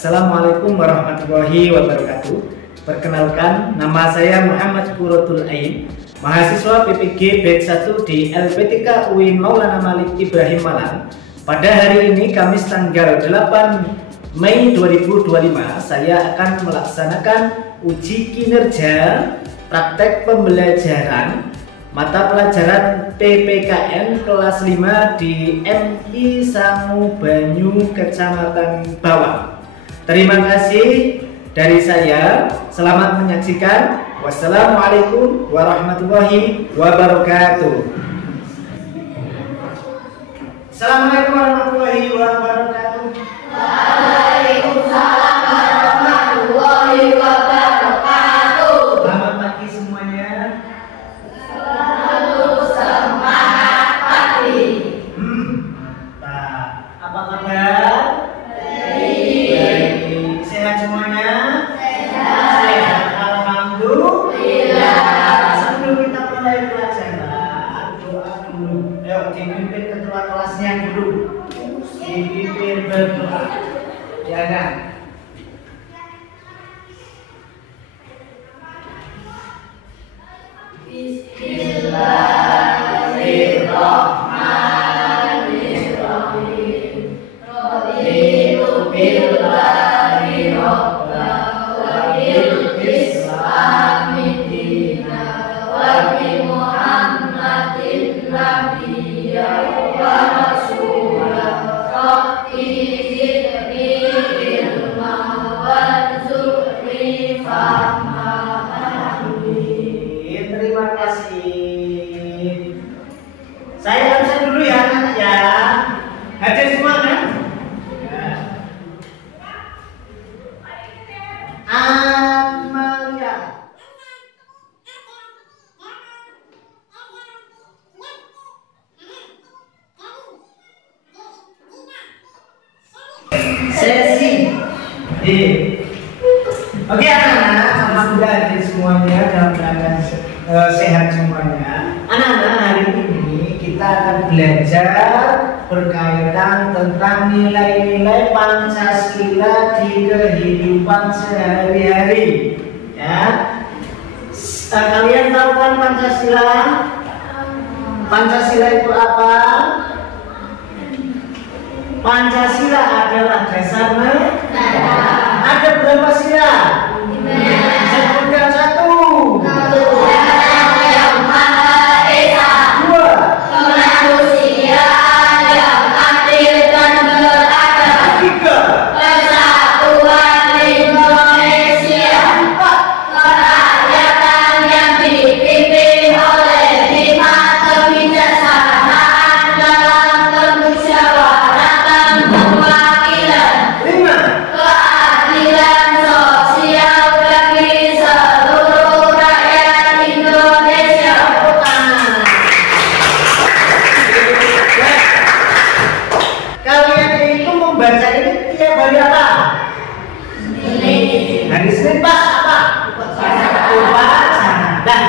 Assalamualaikum warahmatullahi wabarakatuh. Perkenalkan, nama saya Muhammad Qurratul Ain, mahasiswa PPG Batch 1 di LPTK UIN Maulana Malik Ibrahim Malang. Pada hari ini, Kamis tanggal 8 Mei 2025, saya akan melaksanakan uji kinerja praktek pembelajaran mata pelajaran PPKN kelas 5 di MI Sangu Banyu Kecamatan Bawang. Terima kasih dari saya. Selamat menyaksikan. Wassalamualaikum warahmatullahi wabarakatuh. Assalamualaikum warahmatullahi wabarakatuh. Waalaikumsalam warahmatullahi wabarakatuh. Selamat pagi semuanya. Selalu semangat pagi. Nah, apa kabar? Baik. Sehat semuanya? Sehat. Alhamdulillah. Sebelum kita mulai pelajaran, doa dulu. Ayo dipimpin ketua kelasnya dulu. Dipimpin berdoa. Jangan. Bismillahirrahmanirrahim. Raditu billahi robba wa bil islami dina wa bi Muhammadin nabiyya wa rasulah. Rabbi zidni ilma warzuqni fahma. Amin. Terima kasih. Saya absen dulu ya anak ya. Hadir semua kan? Ya. Amalia. Sesi. Oke anak-anak, alhamdulillah hadir semuanya dalam keadaan sehat semuanya. Anak-anak, hari ini kita akan belajar berkaitan tentang nilai-nilai Pancasila di kehidupan sehari-hari. Ya, kalian tahu kan Pancasila? Pancasila itu apa? Pancasila adalah dasar negara. Ada berapa sila? Sebutkan satu. Yang Maha Esa. Dua. Kemanusiaan yang adil dan beradab. Tiga. Persatuan Indonesia. Empat. Kerakyatan yang dipimpin oleh hikmat kebijaksanaan dalam kemusyawaratan perwakilan. Lima. Keadilan sosial bagi seluruh rakyat Indonesia. Kalian itu membaca ini tiap hari apa? Hari Senin pas apa? Upacara. Nah,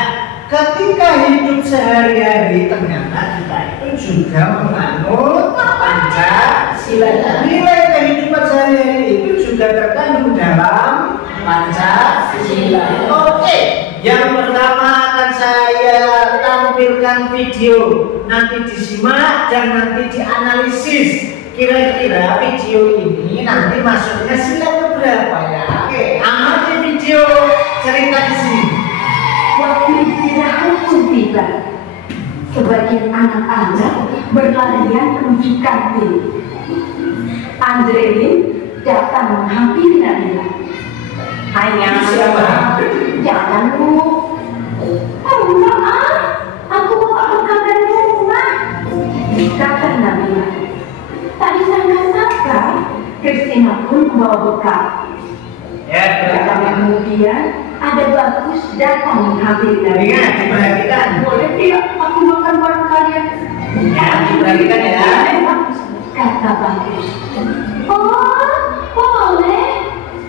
ketika hidup sehari-hari ternyata kita itu juga menganut Pancasila. Nilai kehidupan sehari-hari itu juga terkandung dalam Pancasila. Oke, yang pertama akan saya tampilkan video. Nanti disimak dan nanti dianalisis. Kira-kira video ini nanti masuknya sila keberapa ya? Oke, amati video cerita di sini. Waktu istirahat pun tiba. Sebagian anak-anak berlarian menuju kantin. Andrelin datang menghampiri Nabila. Ayah, Siapa? jangan lu. Oh maaf, aku bawa bekal dari rumah. Kata Nabila. Tadi sangka-sangka, Kristina pun membawa bekal. Ya, Kemudian ada Bagus datang menghampiri Nabila. ingat diperhatikan. Boleh tidak aku makan bareng kalian? Ya, diperhatikan ya. Kata Bagus. Oh, boleh,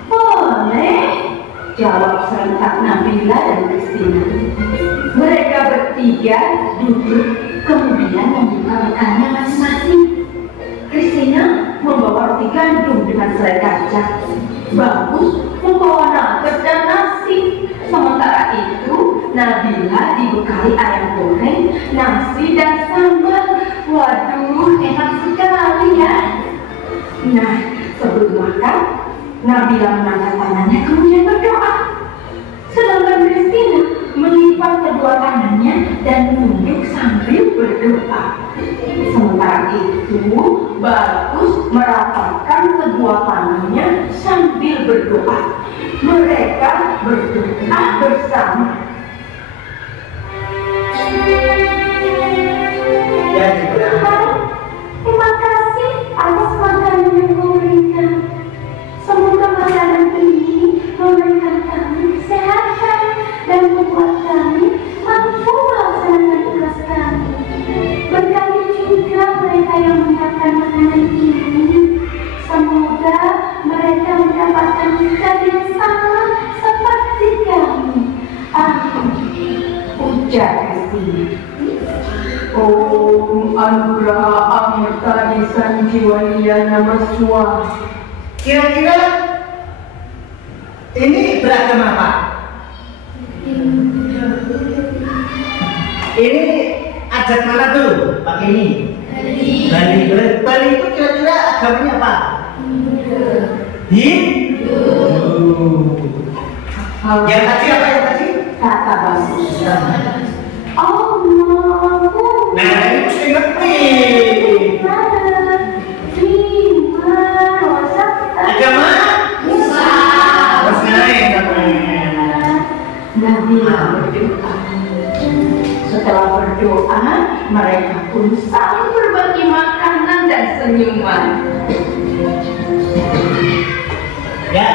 boleh. Jawab serentak Nabila dan Kristina. Mereka bertiga duduk, kemudian membuka bekalnya masing-masing. Kristina membawa roti gandum dengan selai kacang. Bagus merapatkan kedua tangannya sambil berdoa. Mereka berdoa bersama. Ya, Tuhan, terima kasih atas makanan yang kau berikan. Semoga makanan ini memberikan kami kesehatan dan membuat kami mampu melaksanakan tugas kami. Berkati juga mereka yang mendapatkan makanan ini. Semoga mereka mendapatkan tugas yang sama seperti kami. Ujar Kristi. Om Anugraha Amirta Sanjiwaniya Namaswa. kira-kira ini beragama apa? Ini adat mana tuh? Pakai ini. Bali. Bali itu kira-kira agamanya apa? Hindu. Yang tadi apa yang tadi? Kata bagus. Nah, ini mesti ngerti. Agama? Terus naik Nabi berdoa. Setelah berdoa, mereka pun saling berbagi makanan dan senyuman. Ya,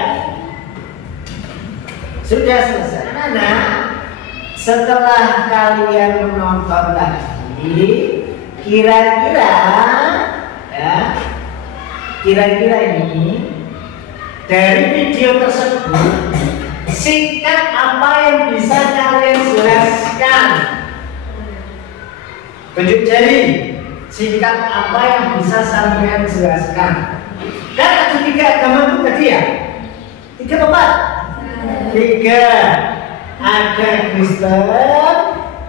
sudah selesai. Nah, setelah kalian menonton lagi, kira-kira ini dari video tersebut sikap apa yang bisa kalian jelaskan? Tunjuk jari. Sikap apa yang bisa kalian jelaskan? Dan ada 3 agama itu tadi ya? 3 apa? 3. Ada Kristen,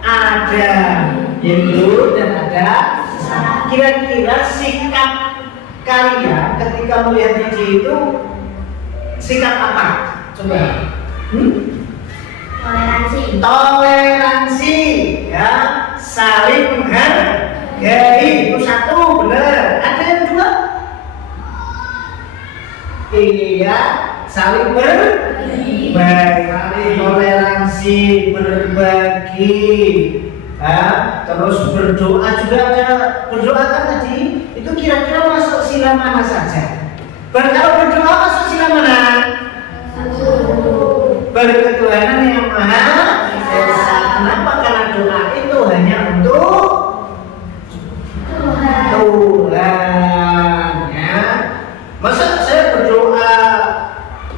ada Hindu, dan ada. Kira-kira sikap kalian ketika melihat video itu sikap apa? Coba. Toleransi, ya, saling menghargai. Itu 1, benar. Ada yang 2? Iya, saling berbagi, toleransi, berbagi, ya, terus berdoa juga ada. Berdoa kan tadi itu kira-kira masuk sila mana saja? Kalau berdoa masuk sila mana? Berketuhanan yang maha esa. Kenapa? Karena doa itu hanya untuk Tuhan, ya. Masa saya berdoa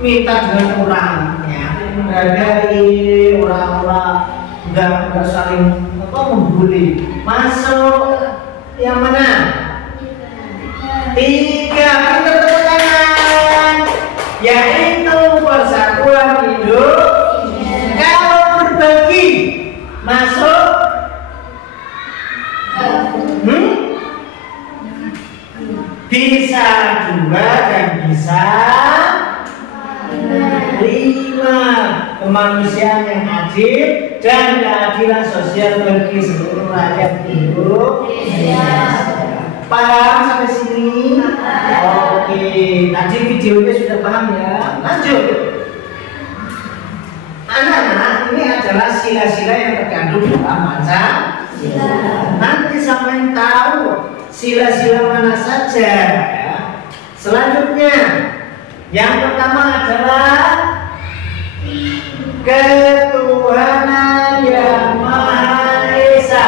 minta dengan orang, ya, menghargai orang-orang, enggak saling membuli. Masuk yang mana? 3. Kita tepuk tangan, yaitu persatuan hidup. Kalau berbagi masuk bisa 2 dan bisa 5. Kemanusiaan yang adil dan keadilan sosial bagi seluruh rakyat Indonesia. Paham sampai sini? Oke, tadi videonya sudah paham ya. Lanjut. Anak-anak, ini adalah sila-sila yang terkandung dalam Pancasila. Nanti sampai tahu sila-sila mana saja, ya. Selanjutnya, yang pertama adalah ketuhanan yang Maha Esa,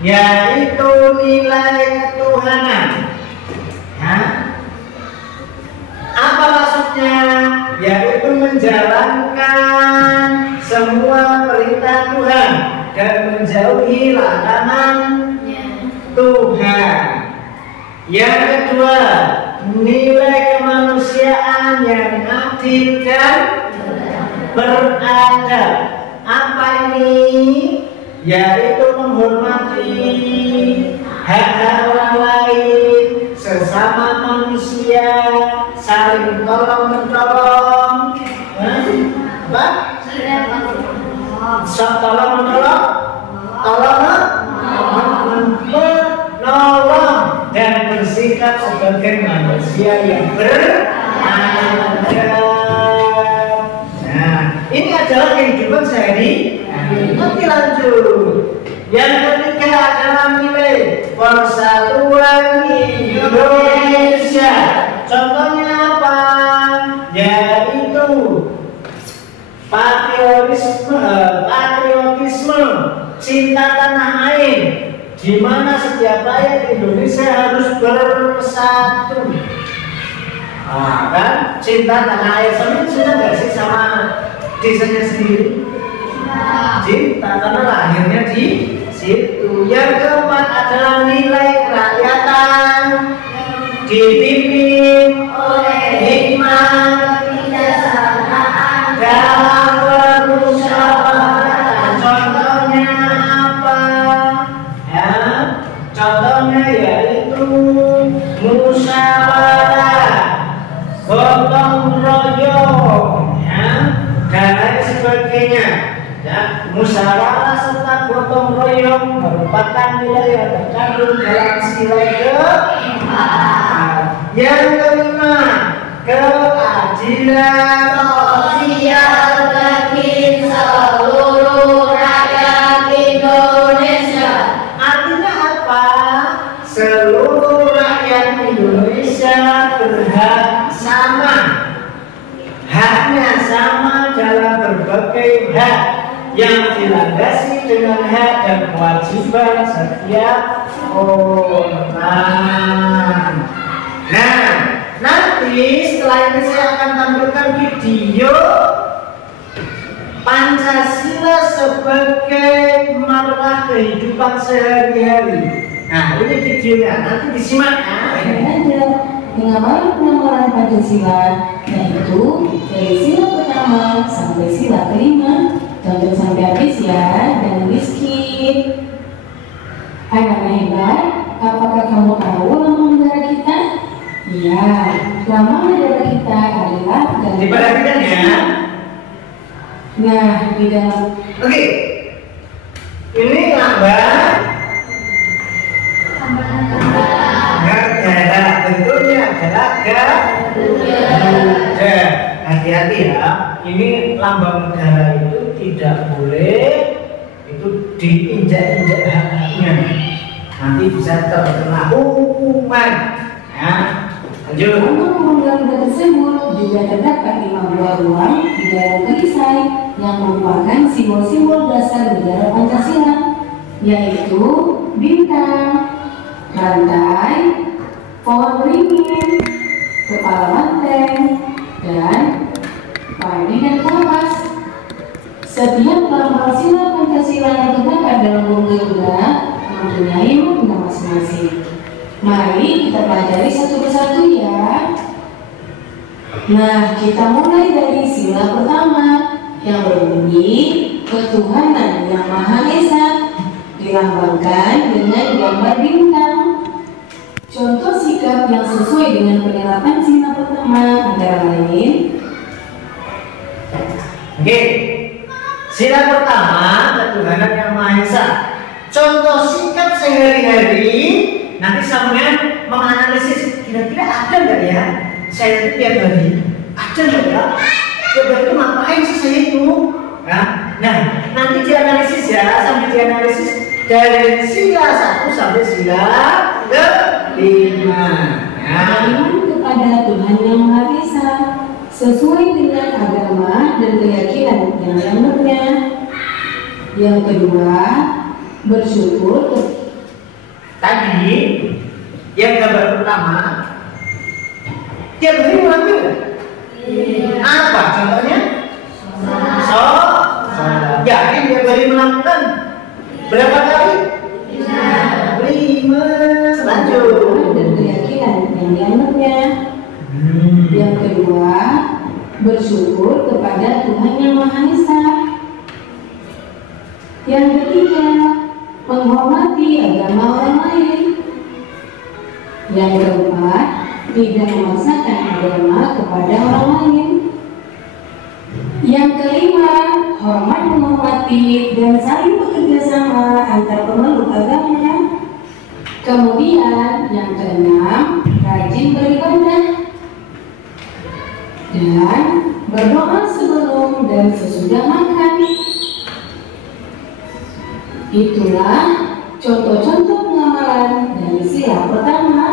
yaitu nilai ketuhanan. Ya. Apa maksudnya? Yaitu menjalankan semua perintah Tuhan dan menjauhi larangan Tuhan. Yang kedua, nilai kemanusiaan yang adil dan beradab. Apa ini? Yaitu menghormati hak orang lain, sesama manusia, saling tolong menolong. Tolong menolong dan bersikap sebagai manusia yang beradab. Nah, ini adalah kehidupan sehari-hari. Nanti lanjut. Yang ketiga adalah nilai persatuan Indonesia. Contohnya apa? Yaitu patriotisme, cinta tanah air, di mana setiap rakyat Indonesia harus bersatu. Nah, kan cinta tanah air, sama cinta nggak sih sama desanya sendiri? Cinta karena lahirnya di situ. Yang keempat adalah nilai kerakyatan, dipimpin oleh hikmah dalam bermusyawarah. Contohnya apa? Ya, contohnya yaitu musyawarah, gotong royong, ya, dan lain sebagainya. Ya, musyawarah serta gotong royong merupakan nilai yang terkandung dalam sila ke-4. Yang kelima, keadilan sosial bagi seluruh rakyat Indonesia. Artinya apa? Seluruh rakyat Indonesia berhak sama, haknya sama dalam berbagai hak yang dilandasi dengan hak dan kewajiban setiap orang. Nah, nanti setelah ini saya akan tampilkan video Pancasila sebagai marwah kehidupan sehari-hari. Nah, ini videonya, nanti disimak ya. Mengamalkan penamaran Pancasila, yaitu dari sila pertama sampai sila kelima. Tonton sampai habis ya, dan miskin. Anak hebat, apakah kamu tahu lambang negara kita? Iya, lambang negara kita adalah garis. Diperhatikan ya. Nah, di dalam. Oke, ini lambang negara, bentuknya adalah garuda. Hati-hati ya, ini lambang negara itu tidak boleh itu diinjak-injak haknya, nanti bisa terkena hukuman. Ya, lanjut. Lambang garuda tersebut juga terdapat 5 buah ruang di dalam perisai yang merupakan simbol-simbol dasar negara Pancasila, yaitu bintang, rantai, pohon beringin, kepala banteng, dan padi dan kapas. Setiap lambang sila Pancasila yang terdapat dalam lambang garuda mempunyai makna masing-masing. Mari kita pelajari satu persatu ya. Nah, kita mulai dari sila pertama yang berbunyi ketuhanan yang Maha Esa, dilambangkan dengan gambar bintang. Contoh sikap yang sesuai dengan penerapan sila pertama antara lain. Oke, sila pertama ketuhanan yang Maha Esa. Contoh sikap sehari-hari, nanti sampean menganalisis kira-kira ada nggak ya saya itu tiap hari, ada nggak ya? Tiap hari itu ngapain sih saya itu? Nah, nanti dianalisis ya, sambil dianalisis dari sila 1 sampai sila ke-5. Beriman kepada Tuhan yang Maha Esa sesuai dengan agama dan keyakinan yang benar. Yang kedua, bersyukur. Tadi yang gambar pertama tiap hari mengambil apa contohnya? Yakin tiap hari melakukan berapa kali? 5. Lanjut. Dan keyakinan yang dianutnya. Yang kedua, bersyukur kepada Tuhan yang Maha Esa. Yang ketiga, menghormati agama orang lain. Yang keempat, tidak memaksakan agama kepada orang lain. Yang kelima, hormat menghormati dan saling bekerja sama antar pemeluk agama. Kemudian yang keenam, rajin beribadah, dan berdoa sebelum dan sesudah makan. Itulah contoh-contoh pengamalan dari sila pertama.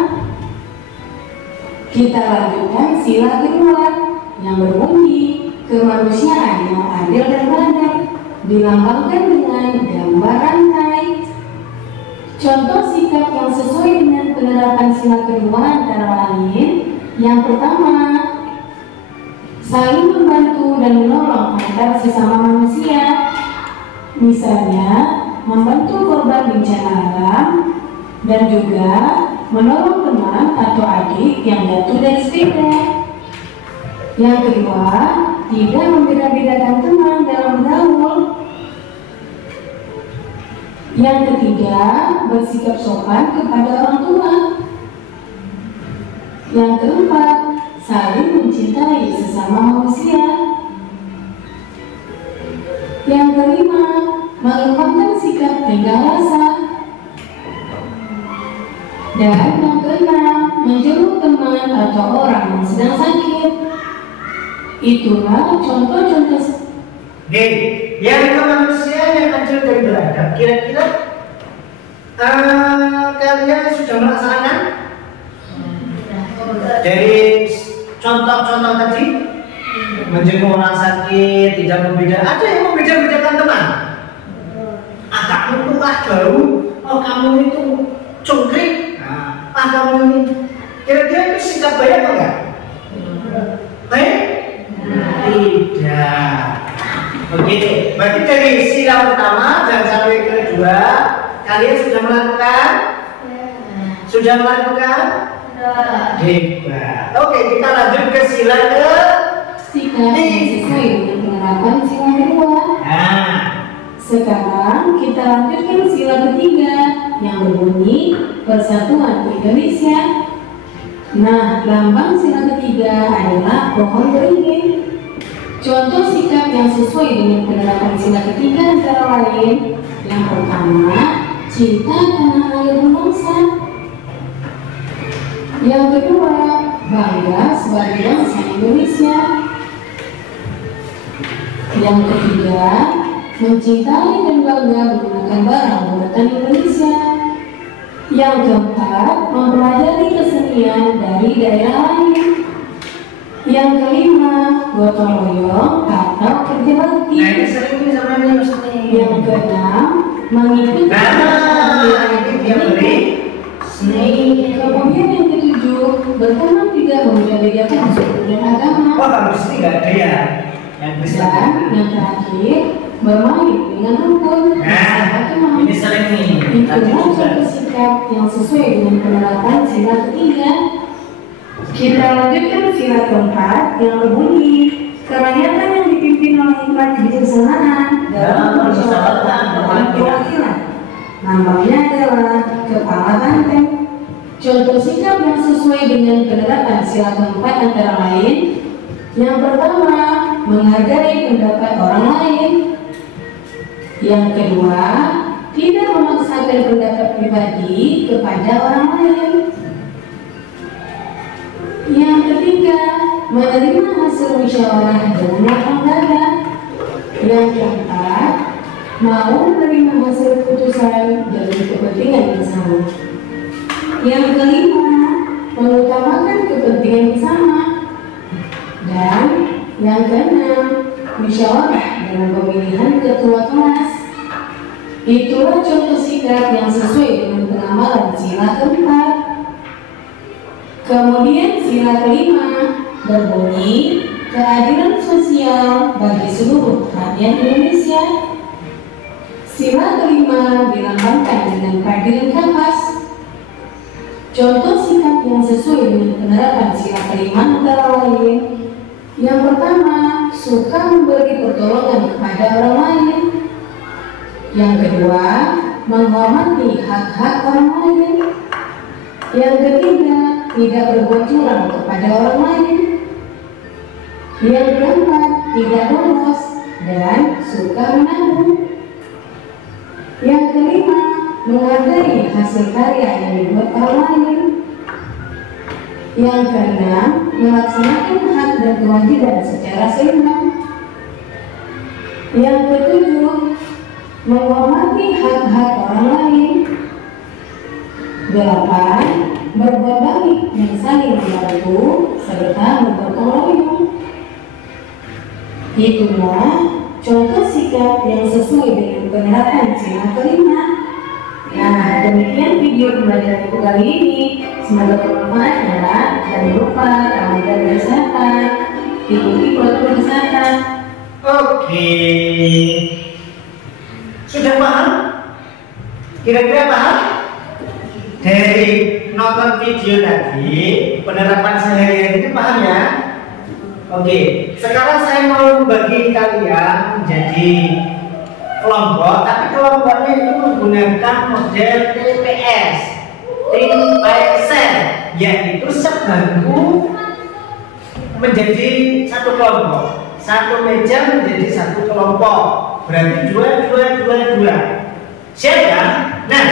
Kita lanjutkan sila kedua yang berbunyi kemanusiaan yang adil dan beradab, dilambangkan dengan gambar rantai. Contoh sikap yang sesuai dengan penerapan sila kedua antara lain: yang pertama, saling membantu dan menolong antar sesama manusia. Misalnya, membantu korban bencana alam dan juga menolong teman atau adik yang jatuh dari sepeda. Yang kedua, tidak membeda-bedakan teman dalam bergaul. Yang ketiga, bersikap sopan kepada orang tua. Yang keempat, saling mencintai sesama manusia. Yang kelima, mengembangkan sikap tenggang rasa. Dan yang keenam, menjenguk teman atau orang yang sedang sakit. Itulah contoh-contoh. Oke, yang kemanusiaan yang adil dan beradab, kira-kira kalian sudah melaksanakan dari contoh-contoh tadi? Menjenguk orang sakit, tidak membeda. Ada yang membeda-bedakan teman. Kamu tuh bau, oh kamu itu cungkring, kamu ini. Kira-kira itu sikap baik apa enggak? Baik? Tidak. Oke, berarti dari sila pertama dan sampai kedua kalian sudah melakukan? Sudah melakukan? Hebat. Oke, kita lanjut ke sila ke sikap yang sesuai dengan penerapan sila kedua. Sekarang kita lanjutkan sila ketiga yang berbunyi Persatuan Indonesia. Nah, lambang sila ketiga adalah pohon beringin. Contoh sikap yang sesuai dengan penerapan sila ketiga antara lain: yang pertama, cinta tanah air bangsa. Yang kedua, bangga sebagai bangsa Indonesia. Yang ketiga, mencintai dan bangga menggunakan barang buatan Indonesia. Yang keempat, mempelajari kesenian dari daerah lain. Yang kelima, gotong royong atau kerja bakti. Yang keenam, mengikuti kemudian yang ketujuh, berteman tidak membeda-bedakan suku dan agama. Dan yang terakhir, bermain dengan rukun. Ini sering nih. Itulah contoh sikap yang sesuai dengan penerapan sila ketiga. Kita lanjutkan sila keempat yang berbunyi kerakyatan yang dipimpin oleh hikmat kebijaksanaan dalam permusyawaratan dan perwakilan. Namanya adalah kepala banteng. Contoh sikap yang sesuai dengan penerapan sila keempat antara lain: yang pertama, menghargai pendapat orang lain. Yang kedua, tidak memaksakan pendapat pribadi kepada orang lain. Yang ketiga, menerima hasil musyawarah dengan lapang dada. Yang keempat, mau menerima hasil keputusan demi kepentingan bersama. Yang kelima, mengutamakan kepentingan bersama. Dan yang keenam, musyawarah dalam pemilihan ketua kelas. Itulah contoh sikap yang sesuai dengan pengamalan sila keempat. Kemudian sila kelima berbunyi keadilan sosial bagi seluruh rakyat Indonesia. Sila kelima dilambangkan dengan keadilan kapas. Contoh sikap yang sesuai dengan penerapan sila kelima antara lain: yang pertama, suka memberi pertolongan kepada orang lain. Yang kedua, menghormati hak-hak orang lain. Yang ketiga, tidak berbuat curang kepada orang lain. Yang keempat, tidak boros dan suka menabung. Yang kelima, menghargai hasil karya yang dibuat orang lain. Yang keenam, melaksanakan hak dan kewajiban secara seimbang. Yang ketujuh, menghormati hak-hak orang lain. 8. Berbuat baik yang saling membantu serta bergotong royong. Itulah contoh sikap yang sesuai dengan penerapan sila kelima. Nah, demikian video pembelajaran buku kali ini. Semoga bermanfaat ya. Jangan lupa jaga kesehatan, ikuti protokol kesehatan. Oke. Sudah paham? Kira-kira paham? Dari nonton video tadi, penerapan sehari-hari ini paham ya? Oke, sekarang saya mau bagi kalian menjadi kelompok, tapi kelompoknya itu menggunakan model TPS, Team Pair, yaitu sebangku menjadi satu kelompok, satu meja menjadi satu kelompok, berarti 2. Siap kan? Nah,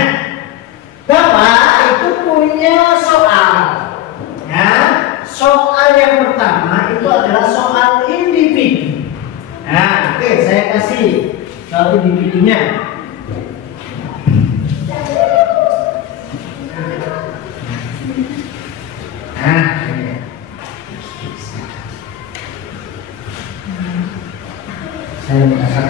Bapak itu punya soal. Ya, soal yang pertama itu adalah soal individu. Nah, oke, saya kasih soal individunya. Nah, ini. Saya masak.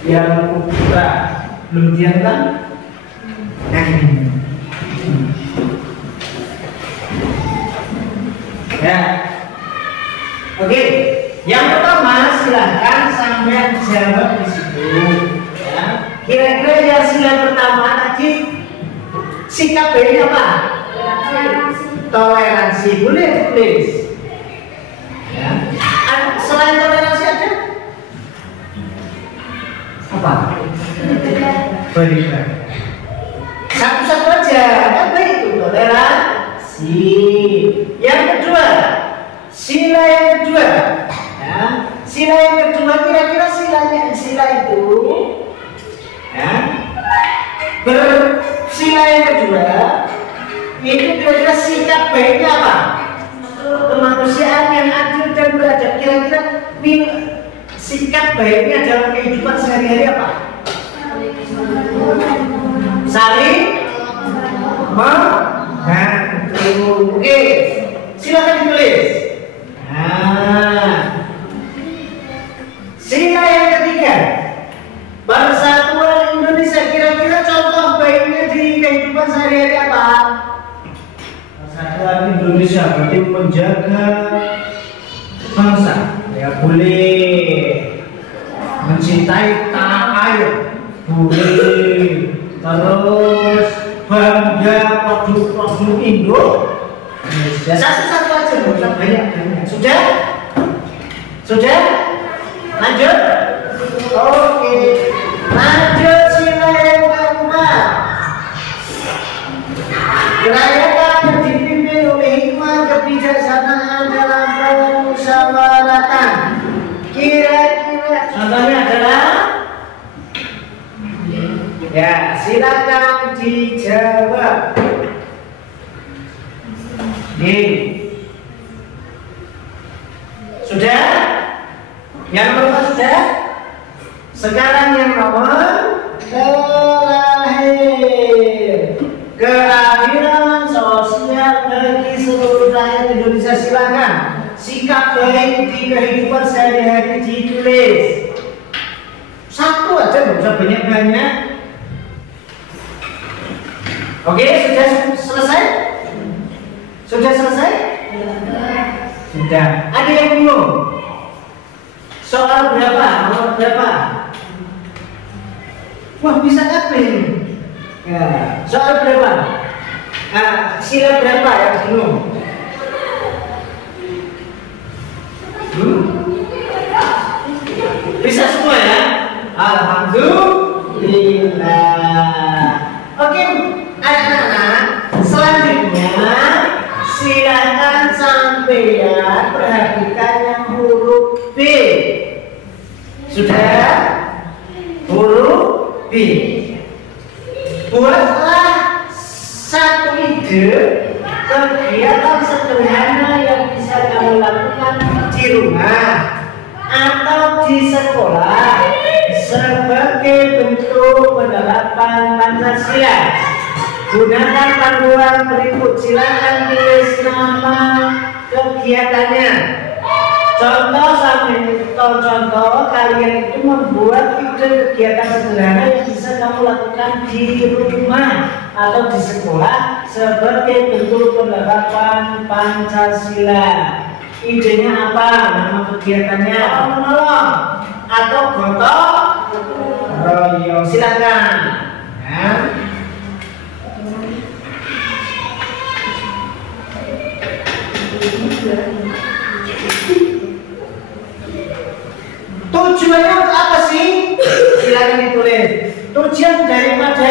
Yang buka belum diam kan? Nah, ya, oke. Yang pertama silahkan sampai jawab di situ. Ya. Kira-kira yang sila pertama tadi sikap B-nya apa? Toleransi. Boleh tulis. Ya. Selain toleransi ada? Apa? Berikan. Satu-satu aja. Apa itu toleransi? Yang kedua, sila yang kedua. Ya. Sila yang kedua kira-kira sila itu. Ya. Bersila yang kedua itu kira-kira sikap baiknya apa? Kemanusiaan yang adil dan beradab. Kira-kira sikap baiknya dalam kehidupan sehari-hari apa? Saling membantu. Oke, silakan ditulis. Nah, sila yang ketiga, Persatuan Indonesia. Kira-kira contoh baiknya di kehidupan sehari-hari apa? Persatuan Indonesia berarti menjaga bangsa. Ya boleh. Mencintai tanah air. Boleh. Terus bangga produk-produk Indo. Ya, satu-satu aja, nggak usah banyak-banyak. Sudah? Sudah? Lanjut? Oke. Lanjut sila yang keempat. Kerakyatan yang dipimpin oleh hikmah kebijaksanaan dalam permusyawaratan. Kira-kira contohnya adalah, ya silakan dijawab. Sudah? Yang nomor sudah? Sekarang yang nomor terakhir, keadilan sosial bagi seluruh rakyat Indonesia. Silakan sikap baik di kehidupan sehari-hari ditulis. Satu aja, nggak usah banyak-banyak. Oke, sudah selesai? Sudah selesai? Sudah. Ada yang bingung? Soal berapa? Nomor berapa? Wah, bisa apa ini? Ya. Soal berapa? Sila berapa yang bingung? Bisa semua ya? Alhamdulillah. Oke, anak-anak, selanjutnya silakan sampean perhatikan yang huruf B. Sudah? Huruf B. Buat ide kegiatan sederhana yang bisa kamu lakukan di rumah atau di sekolah sebagai bentuk penerapan Pancasila. Gunakan panduan berikut, silakan tulis nama kegiatannya. Contoh kalian itu membuat ide kegiatan sederhana yang bisa kamu lakukan di rumah atau di sekolah sebagai bentuk penerapan Pancasila. Idenya apa? Nama kegiatannya menolong atau gotong royong. Silakan. Ya. Tujuannya untuk apa sih? Silakan ditulis. Tujuan daripada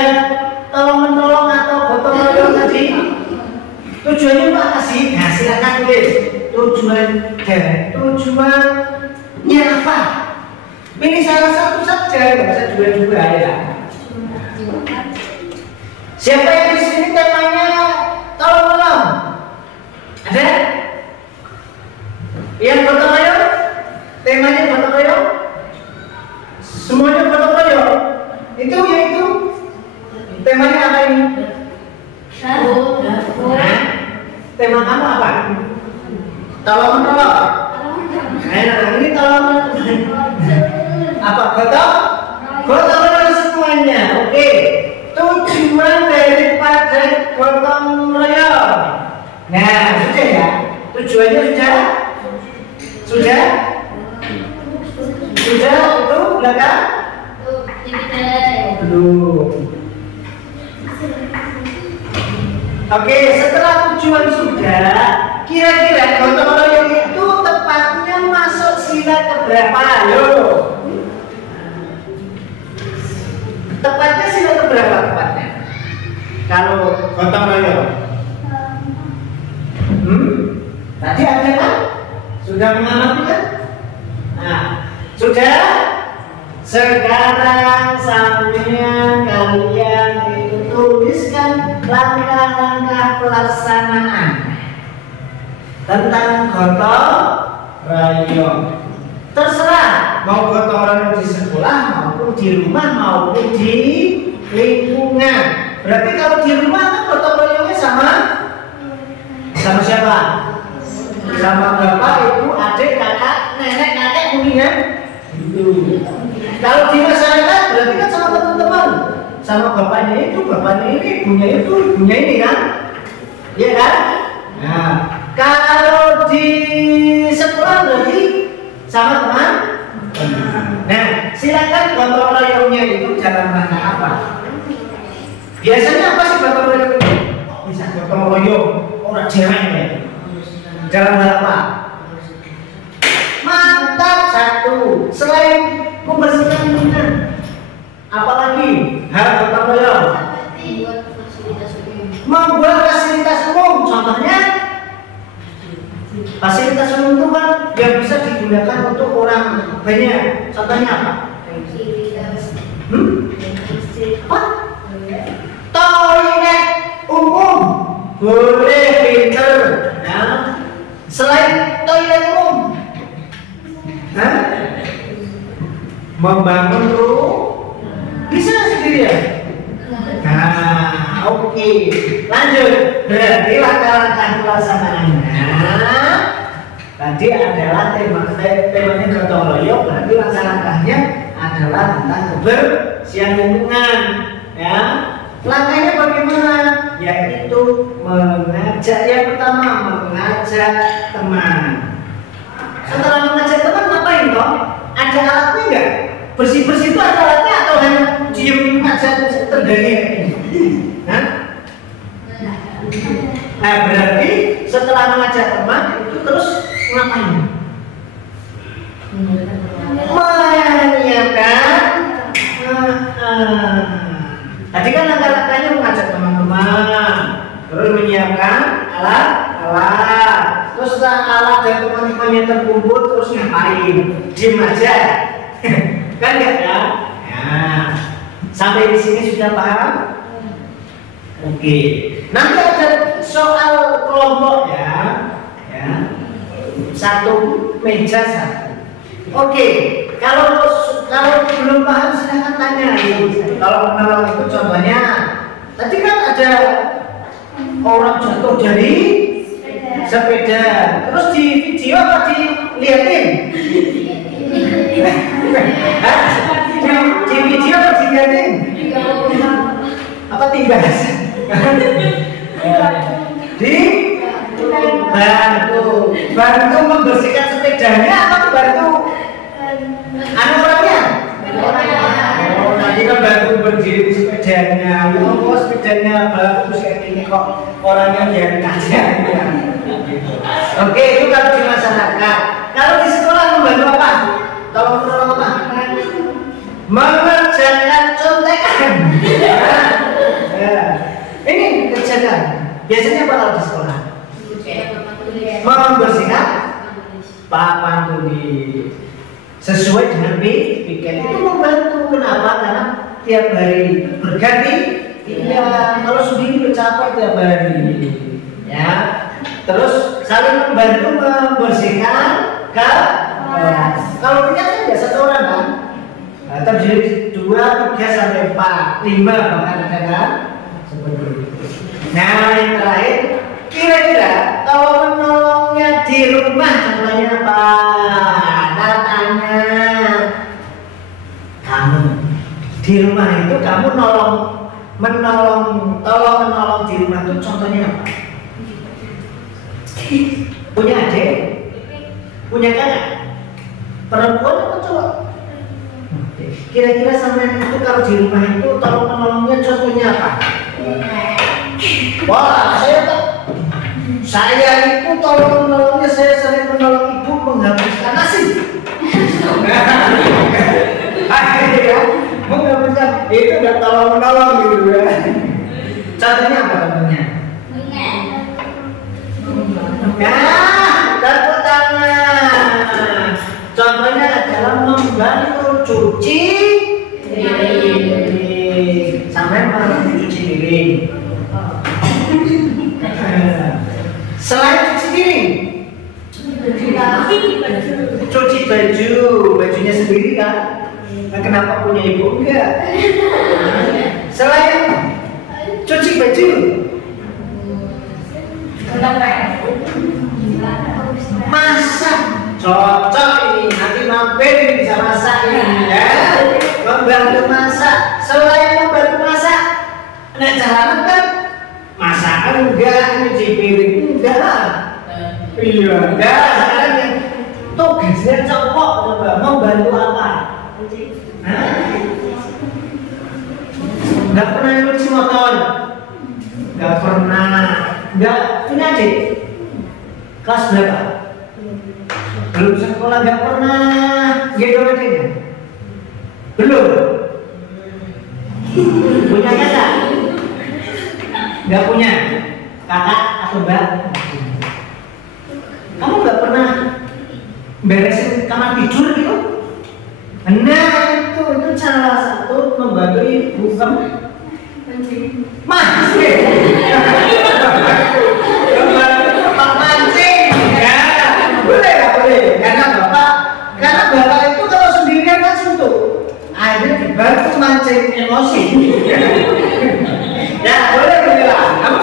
tolong menolong atau gotong royong tadi, tujuannya untuk apa sih? Nah, silakan tulis. Tujuannya apa? Pilih salah satu saja, nggak usah dua-dua ya. Siapa yang di sini temanya tolong menolong? Ada? Yang gotong royong? Temanya gotong royong? Semuanya gotong royong? Itu yaitu temanya apa ini? Nah, tema kamu apa? Tolong menolong. Nah, ini tolong menolong. Apa gotong? Gotong royong semuanya. Oke. Tujuan daripada gotong royong. Nah, sudah ya. Tujuannya sudah? Sudah? Sudah itu belakang? Belum. Oke, setelah tujuan sudah, kira-kira gotong royong itu tepatnya masuk sila keberapa? Ayo. Tepatnya sila keberapa tepatnya? Kalau gotong royong? Tadi ada kan? Sudah mengamati kan? Nah, sudah? Sekarang sampean kalian itu tuliskan langkah-langkah pelaksanaan tentang gotong royong. Terserah mau gotong royong di sekolah maupun di rumah maupun di lingkungan. Berarti kalau di rumah kan gotong royongnya sama siapa? Sama bapak, ibu, adik, kakak, nenek, kakek, mungkin kan? Itu. Kalau di masyarakat berarti kan sama teman-teman, sama bapaknya itu, bapaknya ini, ibunya itu, ibunya ini kan? Iya kan? Nah, kalau di sekolah berarti sama teman. Nah, silakan gotong royongnya itu dalam rangka apa? Biasanya apa sih gotong royong itu? Bisa gotong royong orang cewek ya? Dalam hal apa? Mantap, satu. Selain membersihkan lingkungan, apalagi hal gotong royong? Membuat fasilitas umum. Contohnya fasilitas umum itu kan yang bisa digunakan untuk orang banyak. Contohnya apa? Apa? Toilet umum. Boleh, pinter. Nah, selain toilet umum, membangun rumah bisa sendiri ya? Nah, oke. Lanjut. Berarti langkah-langkah pelaksanaannya tadi adalah temanya gotong royong. Berarti langkah-langkahnya adalah tentang kebersihan lingkungan. Ya, langkahnya bagaimana? Yaitu mengajak, yang pertama mengajak teman. Setelah mengajak teman ngapain toh? Ada alatnya enggak? Bersih-bersih itu ada alatnya atau hanya diem aja terdengar ini? Nah, berarti setelah mengajak teman itu terus ngapain? Menyiapkan. Tadi kan langkah-langkahnya mengajak teman-teman, terus menyiapkan alat-alat, terus setelah alat dan teman-temannya terkumpul terus ngapain? Diem aja, kan enggak ya? Nah, sampai di sini sudah paham? Oke. Nanti ada soal kelompok ya. Satu meja satu. Oke, kalau belum paham silahkan tanya. Kalau menolong itu contohnya, tadi kan ada orang jatuh dari sepeda, terus di video apa dilihatin? di video apa dilihatin? Apa tinggal? bantu membersihkan sepedanya atau bantu orangnya? Oh, nanti kan bantu berdiri sepedanya. Oh, sepedanya bagus kayak gini kok orangnya biarin aja. Oke, itu kalau di masyarakat. Kalau di sekolah membantu apa? Tolong menolong apa? Mengerjakan contekan. Ini kerjakan. Biasanya apa kalau di sekolah? Membersihkan papan tulis sesuai dengan piket itu membantu. Kenapa? Karena tiap hari berganti. Iya, kalau sendiri capek tiap hari. Ya, terus saling membantu membersihkan kelas. Kalau piket kan biasa satu orang kan, terdiri 2, 3 sampai 4, 5 bahkan ada kan? Seperti itu. Nah, yang terakhir, kira-kira kalau menolongnya di rumah contohnya apa? Katanya kamu di rumah itu kamu menolong di rumah itu contohnya apa? Punya adik? Punya kakak? Perempuan atau cowok? Kira-kira sampean itu kalau di rumah itu tolong menolongnya contohnya apa? Wah, saya itu tolong menolongnya, saya sering menolong ibu menghabiskan nasi. Ya, menghabiskan itu udah tolong menolong gitu ya. Contohnya apa contohnya? Tepuk tangan. Contohnya adalah membantu cuci piring. Sampai membantu cuci piring. Selain cuci piring, cuci bajunya sendiri kan? Nah, kenapa punya ibu enggak? Selain cuci baju, masak. Cocok ini, nanti mampir ini bisa masak ini ya. Membantu masak. Selain membantu masak, nah jalanan kan masakan enggak, nyuci piring enggak. Iya, enggak. Sekarang yang tugasnya cowok coba membantu apa? Enggak pernah nyuci motor, enggak pernah. Enggak punya adik. Kelas berapa? Belum sekolah, enggak pernah gendong adiknya. Belum. Punya kakak? Enggak punya kakak atau mbak? Kamu nggak pernah beresin kamar tidur gitu? Nah, itu salah satu membantu ibu kamu. Masih. Bapak mancing. Ya, boleh nggak boleh? Karena bapak itu kalau sendirian kan suntuk. Akhirnya dibantu mancing emosi. Ya, boleh lah. Kamu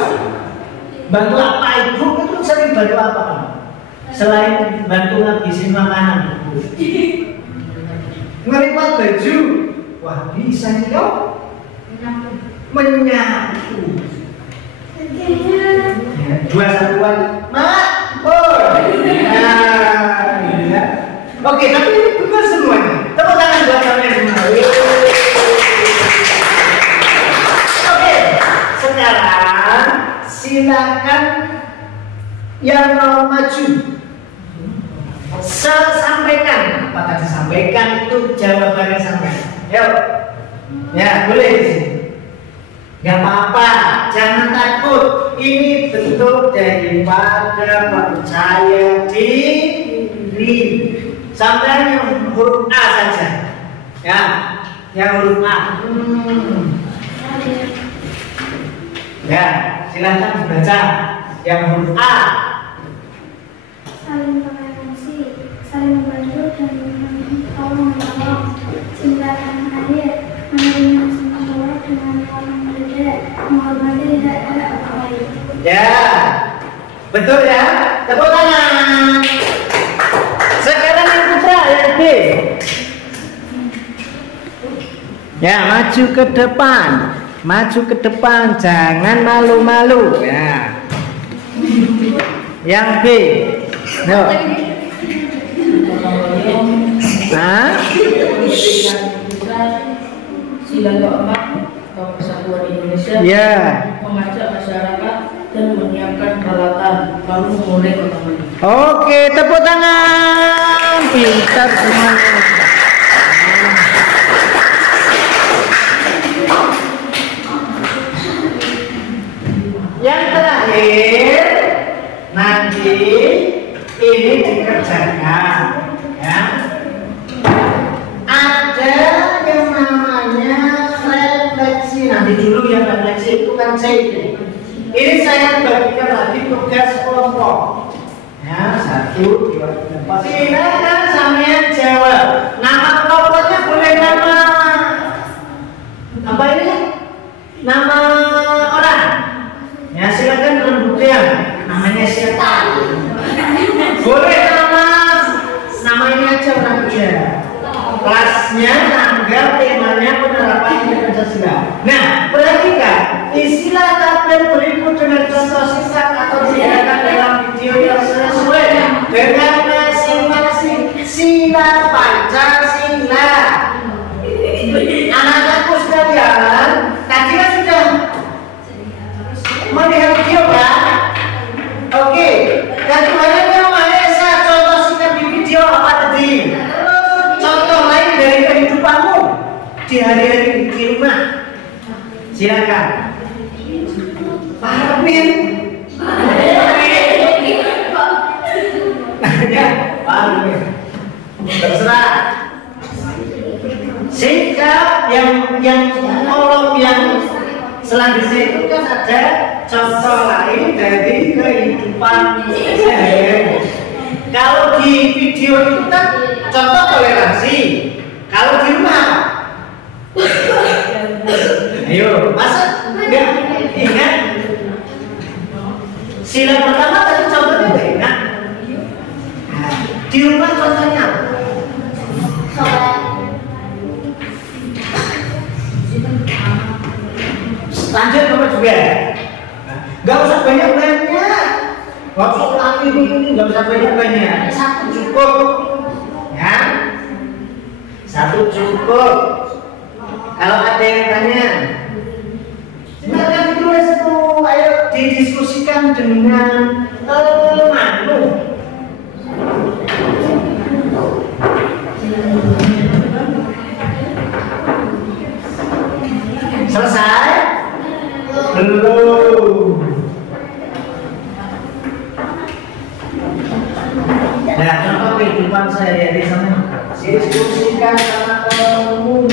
bantu apa ibu itu sering bantu apa kamu? Selain bantu ngabisin makanan, ngelipat baju, wah bisa nih yo, menyapu, ya, 2 satuan, mak, ya. Oke, tapi ini benar semuanya. Tepuk tangan buat kalian semua. Oke, sekarang silakan yang mau maju. Sampaikan apa tadi, sampaikan itu jawabannya sampai. Yuk, ya boleh di sini. Gak apa-apa, jangan takut. Ini bentuk daripada percaya diri. Sampai yang huruf A saja, ya, yang huruf A. Ya, Silahkan dibaca yang huruf A. Saling toleransi, saling membantu dan tolong menolong, cintakan hadir, menerima semua orang dengan orang berbeda, menghormati hak-hak orang lain. Ya, betul ya. Tepuk tangan. Sekarang yang putra yang B. Ya, maju ke depan. Maju ke depan, jangan malu-malu. Ya. Yang B. No. Nah. Sila keempat atau Persatuan Indonesia Ya. mengajak masyarakat dan menyiapkan peralatan lalu memulai pertemuan. Oke, tepuk tangan. Pintar semuanya. Yang terakhir nanti ini dikerjakan ya. Ada yang namanya refleksi. Nanti dulu yang refleksi itu kan C. Ini saya bagikan lagi tugas kelompok. Ya, 1, 2, 3, 4. Silakan sampean jawab. Nama kelompoknya boleh nama apa ini? Nama orang. Ya, silakan pembuktian. Namanya siapa? Boleh nama ini aja orang aja. Kelasnya, tanggal, temanya penerapan Pancasila. Nah, perhatikan istilah tabel berikut dengan contoh singkat atau disediakan dalam video yang sesuai dengan masing-masing sila Pancasila. Anak-anakku sekalian, tadi kan sudah melihat video kan? Oke, dan kemarin yang Maesa contoh singkat di video apa tadi? Contoh lain dari kehidupanmu di hari-hari di rumah. Silakan. Pak Arvin. Ya, Pak Arvin. Terserah. Sikap yang tolong yang selanjutnya itu kan ada contoh lain dari kehidupan sehari-hari. Kalau di video itu kan contoh toleransi. Kalau di rumah, ayo, masa enggak ingat? Sila pertama tadi contohnya enggak ingat? Di rumah contohnya apa? Lanjut nomor 2. Gak usah banyak-banyak. Waktu laki ini gak usah banyak-banyak. 1 cukup. Ya. 1 cukup. Kalau ada yang tanya, silakan ditulis itu. Ayo didiskusikan dengan temanmu. Selesai? Belum. Nah, contoh kehidupan sehari-hari sama diskusikan sama kamu.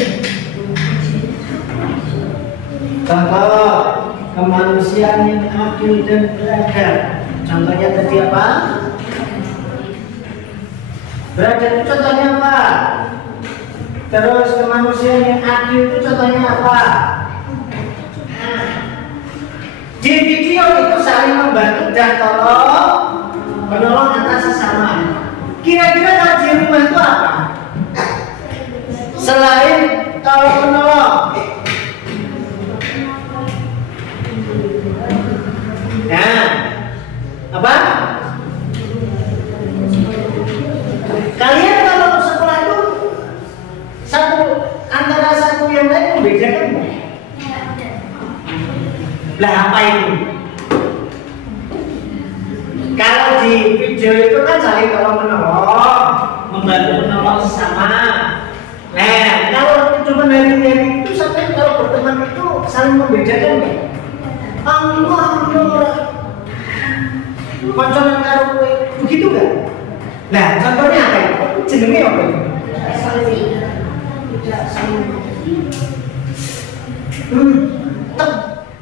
Contoh kemanusiaan yang adil dan beradab. Contohnya tadi apa? Beradab itu contohnya apa? Terus kemanusiaan yang adil itu contohnya apa? Di video itu saling membantu dan menolong antar sesama. Kira-kira kalau di rumah itu apa? Selain tolong menolong, nah, apa? Kalian kalau sekolah itu antara satu yang lain membedakan nggak? Lah apa itu? Kalau di video itu kan saling tolong menolong, membantu menolong sesama. Nah, kalau cuma hari-hari itu sampai kalau berteman itu saling membedakan nggak? Allah, konconan karo kowe begitu nggak? Nah, contohnya apa ya? Jenenge apa ya?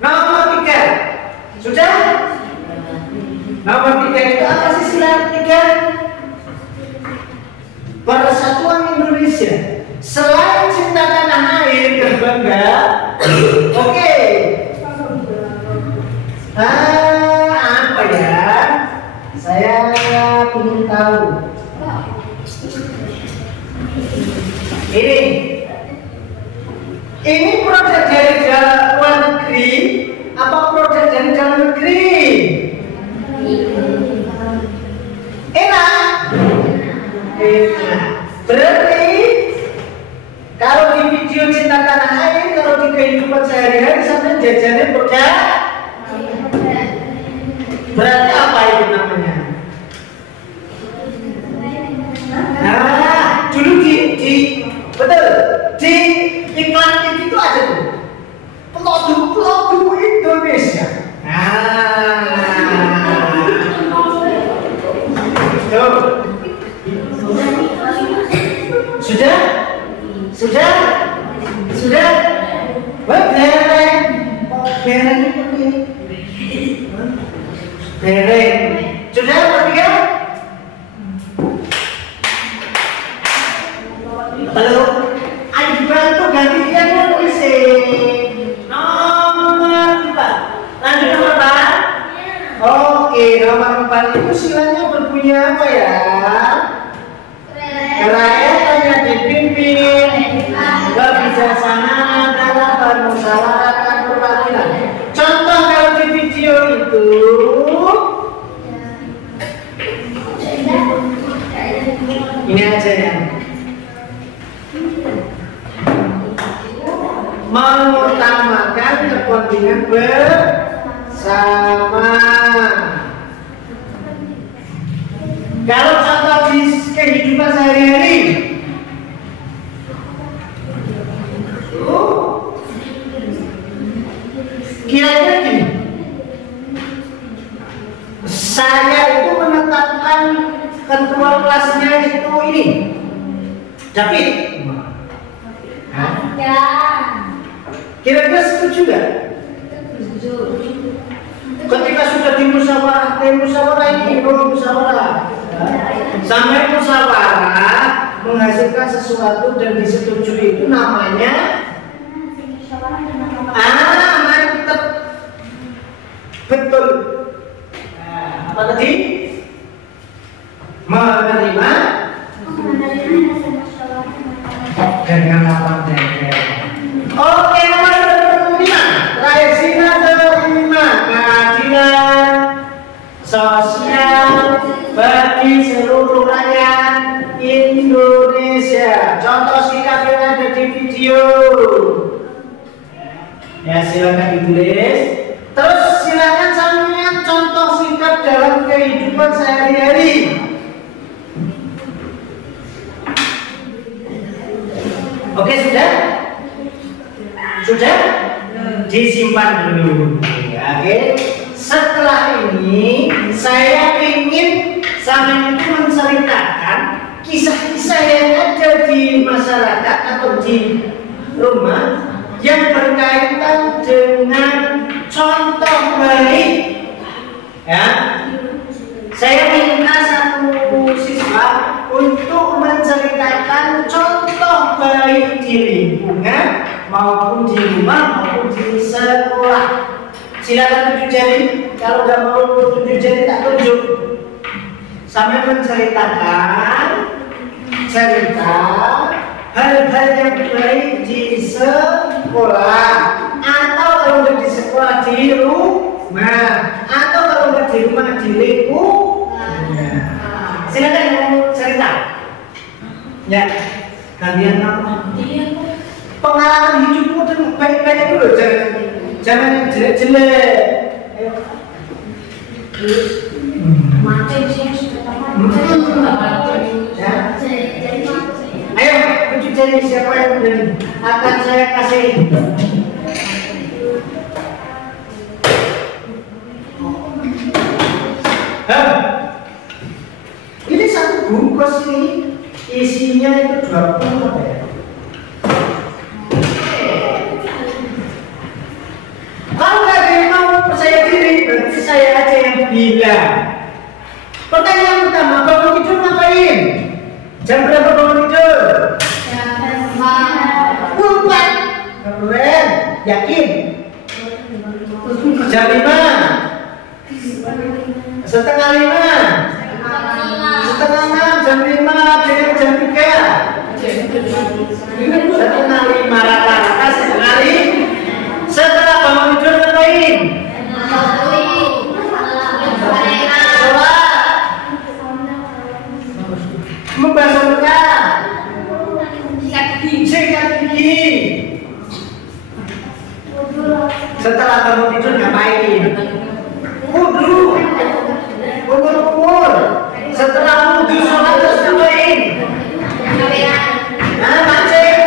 Nomor 3. Sudah Nomor 3 itu apa sih sila 3? Persatuan Indonesia. Selain cinta tanah air dan bangga, oke. Apa ya? Saya ingin tahu. Ini produk dari luar negeri apa produk dari dalam negeri? Enak. Berarti kalau di video cinta tanah air, kalau di kehidupan sehari-hari sampai jajannya produk, berarti apa itu namanya? Nah, dulu betul di iklan TV itu ada tuh produk Indonesia. Sudah. Bereng. Sudah bertiga? Halo, ayo dibantu gantian nulis nomor 4. Lanjut nomor 4. Oke, nomor 4 itu silanya berbunyi apa ya? Kerakyatan dipimpin kebijaksanaan dalam permusyawaratan perwakilan. Contoh kalau di video itu ini aja ya. Mengutamakan kepentingan bersama. Kalau contoh di kehidupan sehari-hari, kira-kira gini, saya itu menetapkan ketua kelasnya itu ini, David. Ya. Kira-kira setuju nggak? Ketika sudah dimusyawarah, sampai musyawarah menghasilkan sesuatu dan disetujui, itu namanya mantep. Betul. Apa tadi? Menerima dengan lapang dada. Oke, nomor 5. Terakhir sila kelima, keadilan sosial bagi seluruh rakyat Indonesia. Contoh sikap yang ada di video. Ya, silakan ditulis. Terus silakan sampean contoh sikap dalam kehidupan sehari-hari. Oke, sudah disimpan dulu. Oke, setelah ini saya ingin sampean itu menceritakan kisah-kisah yang ada di masyarakat atau di rumah yang berkaitan dengan contoh baik. Ya, saya minta satu siswa untuk menceritakan contoh baik di lingkungan maupun di rumah maupun di sekolah. Silakan tunjuk jari. Kalau nggak mau tunjuk jari tak tunjuk. Sampai menceritakan cerita hal-hal yang baik di sekolah, atau kalau nggak di sekolah di rumah, atau kalau nggak di rumah di lingkungan. Silakan mau cerita. Ya, kalian apa? Pengalaman hidupmu dengan baik-baik dulu, jangan yang jelek-jelek. Ayo. Macam sih sudah Ya. Ayo, tunjuk jari siapa yang berani. Akan saya kasih. Ini satu bungkus ini isinya itu 20 apa ya? Kalau nggak ada yang mau percaya diri, berarti saya aja yang bilang. Pertanyaan pertama, bangun tidur ngapain? Jam berapa bangun tidur? Empat. Keren. Yakin? Jam 5. Setengah 5. Setengah 6. Jam 5. Jam 3. Setengah 5 rata-rata setengah 5. Setelah bangun tidur ngapain? Membasuh muka, sikat gigi. Setelah bangun tidur ngapain? Wudu, kumur. Setelah wudu sholat terus ngapain? Mancing.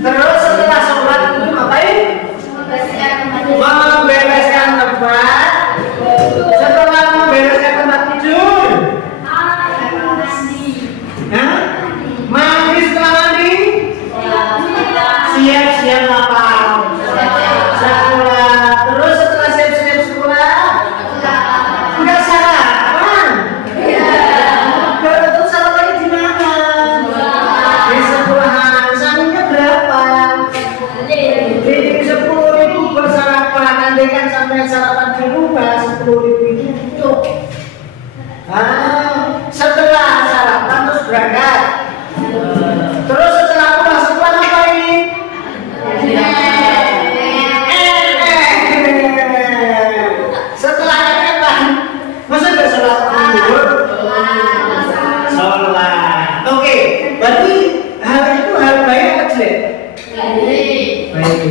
Terus setelah sholat itu ngapain? Membereskan tempat. Setelah membereskan tempat tidur, mandi. Setelah mandi, siap-siap apa? Sekolah. Terus setelah siap-siap sekolah, enggak sarapan. Terus sarapannya di mana? Di sekolahan. Sangunya berapa? Di 10.000 per sarapan. Nanti kan sampai sarapan di rumah 10.000 itu cukup. Setelah sarapan terus berangkat. Terus setelah pulang sekolah ngapain? Setelah apa? Masa nggak sholat zuhur? Sholat. Oke, berarti hal itu hal baik apa jelek? Baik.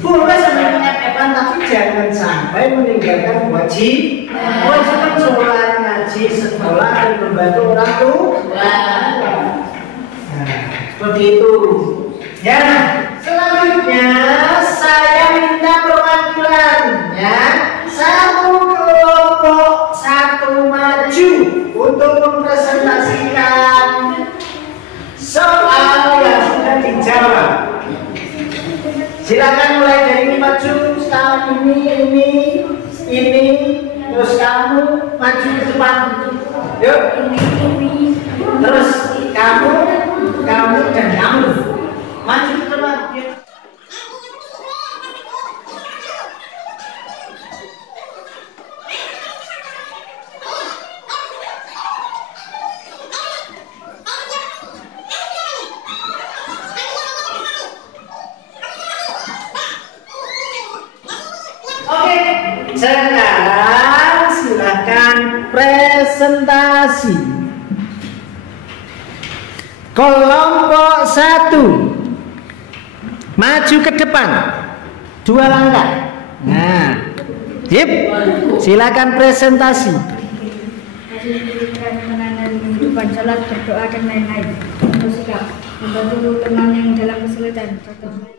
Boleh sampai menyepelekan, tapi jangan sampai meninggalkan kewajiban sholat, ngaji, sekolah, dan membantu orang tua. Seperti itu. Ya, selanjutnya saya minta perwakilan, ya, satu kelompok, satu maju untuk mempresentasikan soal yang sudah dijawab. Silakan mulai dari maju. Sekarang ini, terus kamu maju ke depan. Yuk. Terus kamu dan kamu maju ke depan. Oke, sekarang silakan presentasi. Kelompok 1 maju ke depan 2 langkah. Nah, Yip, silakan presentasi. Kehidupan, sholat, berdoa, dan lain-lain. Bersikap, membantu teman yang dalam kesulitan. Contohnya.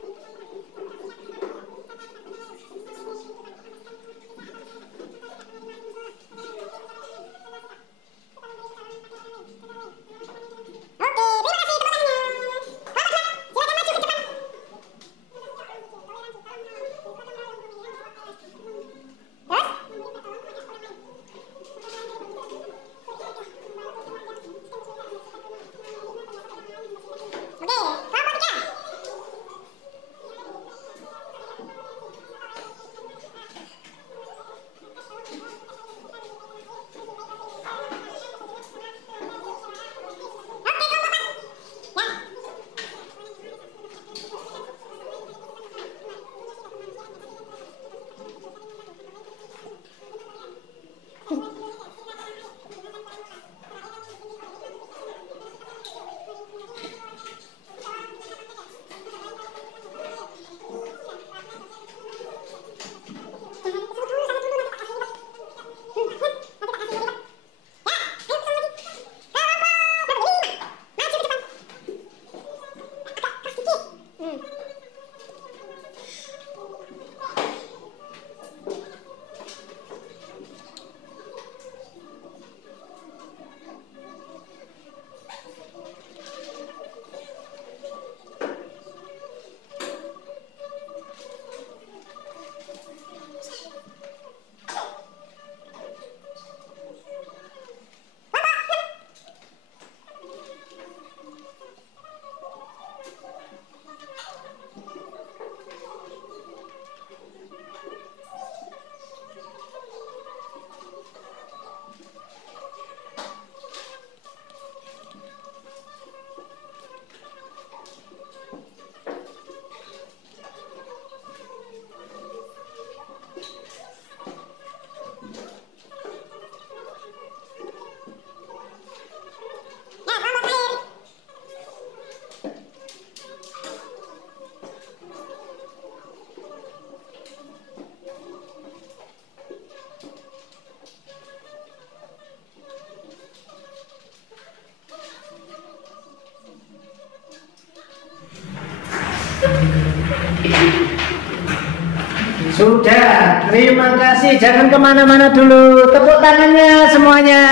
Sudah, terima kasih. Jangan kemana-mana dulu. Tepuk tangannya semuanya.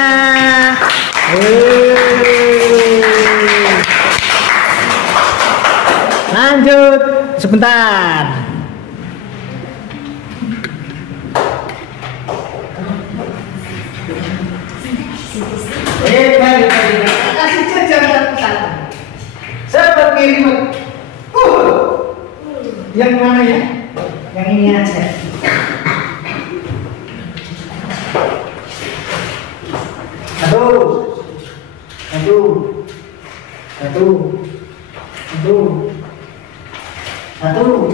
Lanjut sebentar. Kasih jajan satu. Seperti ini. Yang mana ya? Yang ini aja. Satu.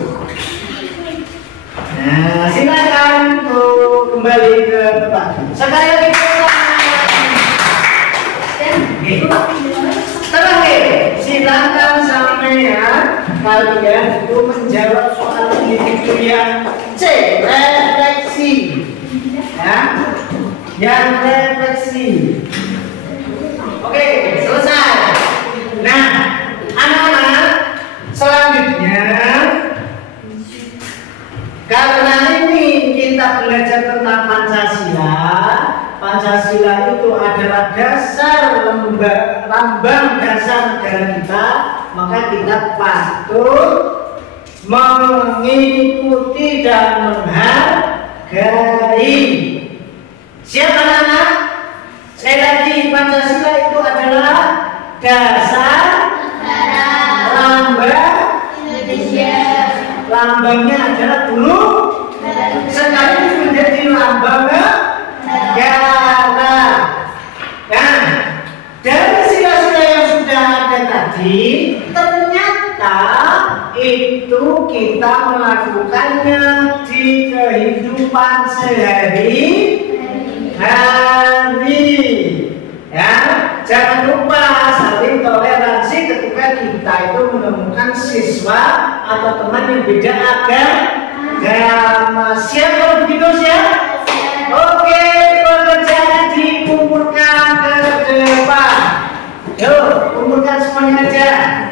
Nah, silakan untuk kembali ke tempat. Sekali lagi. Terakhir, silakan sampean kalian itu menjawab soal individu yang C, refleksi. Ya, yang refleksi. Oke, selesai. Nah, anak-anak, selanjutnya karena ini kita belajar tentang Pancasila. Pancasila itu adalah dasar lambang dasar negara kita, maka kita patut mengikuti dan menghargai. Siapa anak? Sekali lagi, Pancasila itu adalah dasar lambang Indonesia. Lambangnya adalah dulu sekaligus menjadi lambang negara. Nah, dari sila-sila yang sudah ada tadi, ternyata itu kita melakukannya di kehidupan sehari-hari. Ya, jangan lupa saling toleransi ketika kita itu menemukan siswa atau teman yang beda agama. Siap kalau begitu, siap? Oke, pekerjaan dikumpulkan ke depan. Yuk, kumpulkan semuanya aja.